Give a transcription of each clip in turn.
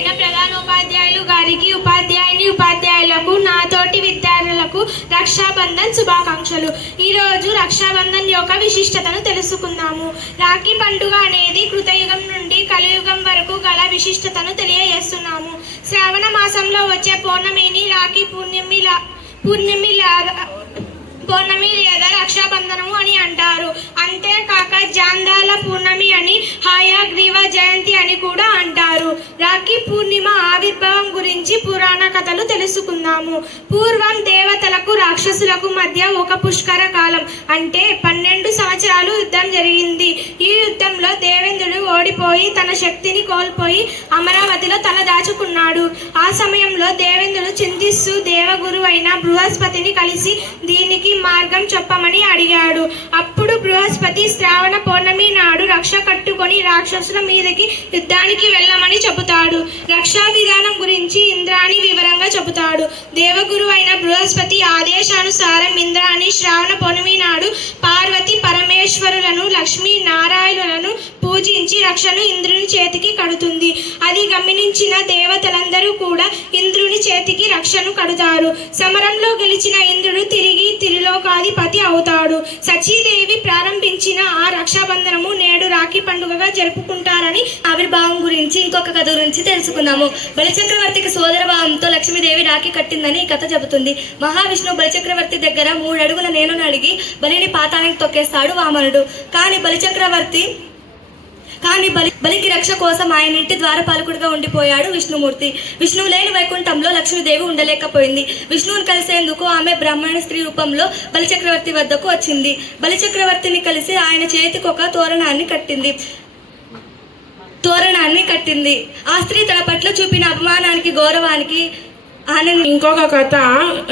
అయిన ప్రధానోపాధ్యాయులు గారికి ఉపాధ్యాయుని ఉపాధ్యాయులకు నాతోటి విద్యార్థులకు రక్షాబంధన్ శుభాకాంక్షలు. ఈరోజు రక్షాబంధన్ యొక్క విశిష్టతను తెలుసుకుందాము. రాఖీ పండుగ అనేది కృతయుగం నుండి కలియుగం వరకు గల విశిష్టతను తెలియజేస్తున్నాము. శ్రావణ మాసంలో వచ్చే పౌర్ణమిని రాఖీ పూర్ణిమి పూర్ణిమి పౌర్ణమి లేదా రక్షాబంధనము అని అంటారు. అంతేకాక జాందాల పూర్ణమి అని హాయాగ్రీవ జయంతి అని కూడా అంటారు. రాఖీ పూర్ణిమ ఆవిర్భావం గురించి పురాణ కథలు తెలుసుకుందాము. పూర్వం దేవతలకు రాక్షసులకు మధ్య ఒక పుష్కర కాలం అంటే పన్నెండు సంవత్సరాలు యుద్ధం జరిగింది. ఈ యుద్ధంలో దేవ ఓడిపోయి తన శక్తిని కోల్పోయి అమరావతిలో తల దాచుకున్నాడు. ఆ సమయంలో దేవేంద్రుడు చింతిస్తూ దేవగురు అయిన బృహస్పతిని కలిసి దీనికి మార్గం చెప్పమని అడిగాడు. అప్పుడు బృహస్పతి శ్రావణ పౌర్ణమి నాడు రక్ష కట్టుకొని రాక్షసుల మీదకి యుద్ధానికి వెళ్ళమని చెబుతాడు. రక్షా విధానం గురించి ఇంద్రాణి వివరంగా చెబుతాడు. దేవగురు అయిన బృహస్పతి ఆదేశానుసారం ఇంద్రాణి శ్రావణ పౌర్ణమి నాడు పార్వతి పరమేశ్వరులను పూజించి రక్షను ఇంద్రుని చేతికి కడుతుంది. అది గమనించిన దేవతలందరూ కూడా ఇంద్రుని చేతికి రక్షను కడుతారు. సమరంలో గెలిచిన ఇంద్రుడు తిరిగి తిరులోకాధిపతి అవుతాడు. సచీదేవి ప్రారంభించిన ఆ రక్షాబంధనము నేడు రాఖీ పండుగగా జరుపుకుంటారని ఆవిర్భావం గురించి ఇంకొక కథ గురించి తెలుసుకుందాము. బలిచక్రవర్తికి సోదర భావంతో లక్ష్మీదేవి రాఖీ కట్టిందని ఈ కథ చెబుతుంది. మహావిష్ణువు బలిచక్రవర్తి దగ్గర మూడు అడుగుల నేను అడిగి బలిని పాతానికి తొక్కేస్తాడు వామనుడు. కానీ బలిచక్రవర్తి కానీ బలి బలికి రక్ష కోసం ఆయన ఇంటి ద్వారపాలకుడిగా ఉండిపోయాడు విష్ణుమూర్తి. విష్ణువు లేని వైకుంఠంలో లక్ష్మీదేవి ఉండలేకపోయింది. విష్ణువుని కలిసేందుకు ఆమె బ్రాహ్మణ స్త్రీ రూపంలో బలిచక్రవర్తి వద్దకు వచ్చింది. బలిచక్రవర్తిని కలిసి ఆయన చేతికి ఒక తోరణాన్ని కట్టింది. తోరణాన్ని కట్టింది. ఆ స్త్రీ తన పట్ల చూపిన అభిమానానికి గౌరవానికి ఆనంద ఇంకొక కథ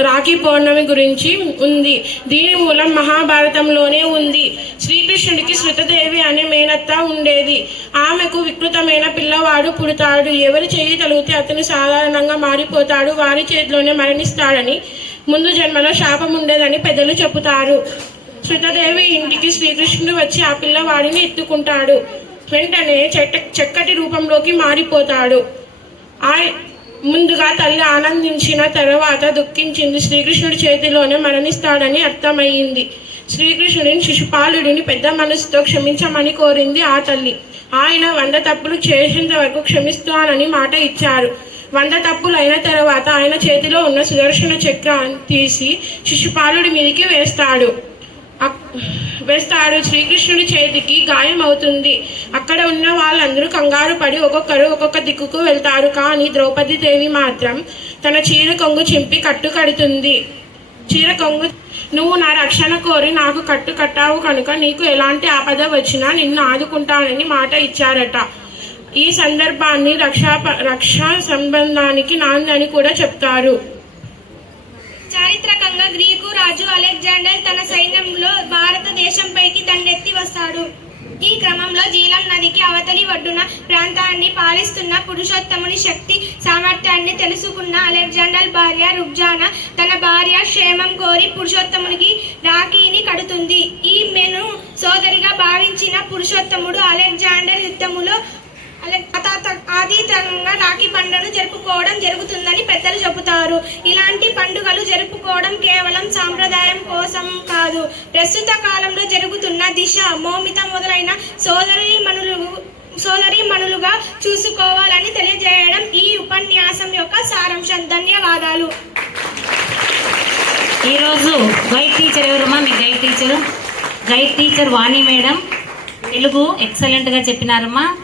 రాఖీ పౌర్ణమి గురించి ఉంది. దీని మూలం మహాభారతంలోనే ఉంది. శ్రీకృష్ణుడికి శృతదేవి అనే మేనత్త ఉండేది. ఆమెకు వికృతమైన పిల్లవాడు పుడతాడు. ఎవరి చేయి తలిగితే అతను సాధారణంగా మారిపోతాడు. వారి చేతిలోనే మరణిస్తాడని ముందు జన్మలో శాపం ఉండేదని పెద్దలు చెబుతారు. శృతదేవి ఇంటికి శ్రీకృష్ణుడు వచ్చి ఆ పిల్లవాడిని ఎత్తుకుంటాడు. వెంటనే చెట్ట చక్కటి రూపంలోకి మారిపోతాడు. ఆ ముందుగా తల్లి ఆనందించిన తర్వాత దుఃఖించింది శ్రీకృష్ణుడి చేతిలోనే మరణిస్తాడని అర్థమయ్యింది. శ్రీకృష్ణుడిని శిశుపాలుడిని పెద్ద మనసుతో క్షమించమని కోరింది ఆ తల్లి. ఆయన వంద తప్పులు చేసేంత వరకు క్షమిస్తానని మాట ఇచ్చారు. వంద తప్పులు అయిన తర్వాత ఆయన చేతిలో ఉన్న సుదర్శన చక్రాన్ని తీసి శిశుపాలుడి మీదకి వేస్తాడు. వేస్తాడు. శ్రీకృష్ణుడి చేతికి గాయం అవుతుంది. అక్కడ ఉన్న వాళ్ళందరూ కంగారు పడి ఒక్కొక్కరు ఒక్కొక్క దిక్కుకు వెళ్తారు. కానీ ద్రౌపది దేవి మాత్రం తన చీర కొంగు చింపి కట్టు కడుతుంది. చీర కొంగు నువ్వు నా రక్షణ కోరి నాకు కట్టు కట్టావు కనుక నీకు ఎలాంటి ఆపద వచ్చినా నిన్ను ఆదుకుంటానని మాట ఇచ్చారట. ఈ సందర్భాన్ని రక్షా రక్షా సంబంధానికి నాంది అని కూడా చెప్తారు. చారిత్రకంగా గ్రీకు రాజు అలెగ్జాండర్ తన సైన్యంలో భారతదేశంపైకి దండెత్తి వస్తాడు. ఈ క్రమంలో జీలం నదికి అవతలి ఒడ్డున ప్రాంతాన్ని పాలిస్తున్న పురుషోత్తముని శక్తి సామర్థ్యాన్ని తెలుసుకున్న అలెగ్జాండర్ భార్య రుగ్జాన తన భార్య క్షేమం కోరి పురుషోత్తమునికి రాఖీని కడుతుంది. ఈమెను సోదరిగా భావించిన పురుషోత్తముడు అలెగ్జాండర్ యుద్ధములో ఆదితంగా రాఖీ పండుగను జరుపుకోవడం జరుగుతుందని పెద్దలు చెబుతారు. ఇలాంటి పండుగలు జరుపుకోవడం కేవలం సాంప్రదాయం కోసం కాదు ప్రస్తుత కాలంలో జరుగుతున్న దిశ మోమిత మొదలైన సోదరి మనులు సోదరి మనులుగా చూసుకోవాలని తెలియజేయడం ఈ ఉపన్యాసం యొక్క సారాంశం. ధన్యవాదాలు. ఈరోజు గైడ్ టీచర్ ఎవరమ్మా? మీ guide teacher. Guide teacher Vani madam. Telugu ఎక్సలెంట్గా చెప్పినారమ్మా.